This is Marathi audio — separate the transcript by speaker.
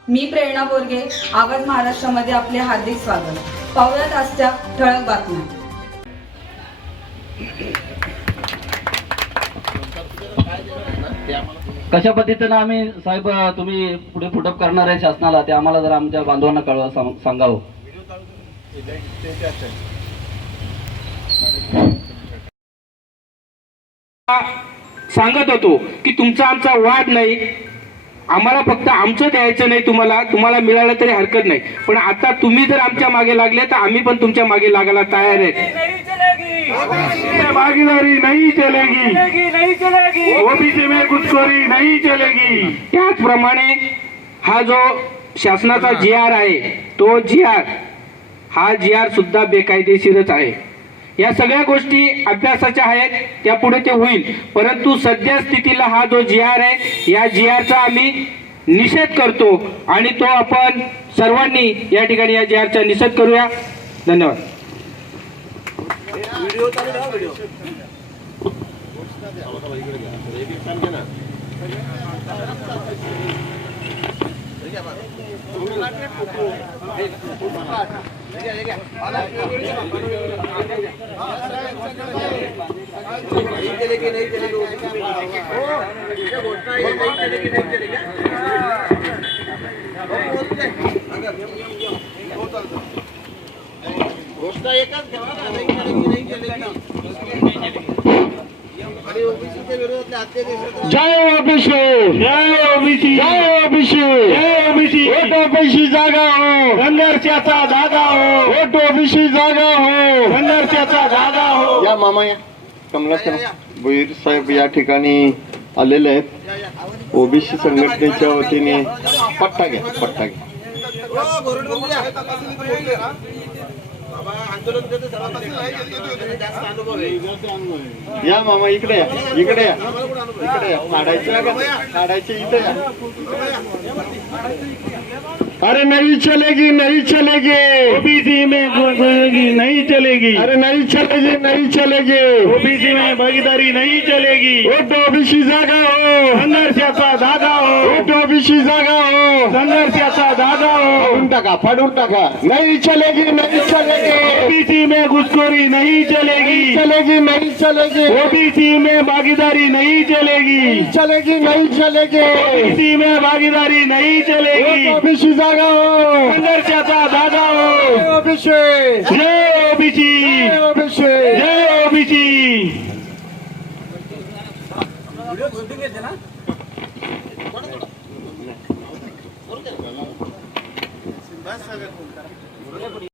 Speaker 1: मी प्रेरणा बोरगे, आवाज महाराष्ट्रामध्ये आपले हार्दिक स्वागत। पाहुयात आजच्या ठळक बातम्या।
Speaker 2: कशा पद्धतीने आम्ही साहेब तुम्ही पुढे पुटअप करणार आहे शासनाला ते आम्हाला जर आमच्या बांधवांना कळवा सांगावं।
Speaker 3: सांगत होतो की तुमचा आमचा वाद नाही, आम्हाला फक्त आमचं द्यायचं नाही, तुम्हाला मिळालं तरी हरकत नाही, पण आता तुम्ही जर आमच्या मागे लागले तर आम्ही पण तुमच्या मागे लागायला तयार आहे। भागीदारी नहीं चलेगी, ओबीसी में घुसखोरी नहीं चलेगी। त्याचप्रमाणे हा जो शासनाचा GR आहे तो हा GR सुद्धा बेकायदेशीरच आहे। या सगळ्या गोष्टी अभ्यासाच्या आहेत, त्या पुढे ते होईल, परंतु सध्या स्थितीला हा जो GR आहे या GRचा आम्ही निषेध करतो आणि तो आपण सर्वांनी या ठिकाणी या GRचा निषेध करूया। धन्यवाद।
Speaker 4: जय ओबीसी, जय ओबीसी, जय ओबीसी, जय ओबीसी। वोट ओबीसी जागा हो, संघर्षाचा जागा हो, वोट ओबीसी जागा हो, संघर्षाचा जागा हो।
Speaker 5: या मामा या कमलाकर भोईर साहेब या ठिकाणी आलेले आहेत। ओबीसी संघटनेच्या वतीने पट्टा घ्या। या मामा इकडे या काढायचे इथे या।
Speaker 4: अरे नहीं चलेगी ओबीसी में घुसखोरी नहीं चलेगी। अरे नहीं चलेगी ओबीसी में भागीदारी नहीं चलेगी। वोट ओबीसी जागा हो, संघर्षाचा जागा हो, वोट ओबीसी जागा हो, संघर्षाचा जागा हो।
Speaker 5: फाडून टाका।
Speaker 4: नहीं चलेगी ओबीसी में घुसखोरी नहीं चलेगी। ओबीसी में भागीदारी नहीं चलेगी। ओबीसी में भागीदारी नहीं चलेगी।
Speaker 5: ओबीसी जागा हो,
Speaker 4: संघर्षाचा जागा हो।
Speaker 5: ओबीसी,
Speaker 4: जय ओबीसी, जय ओबीसी।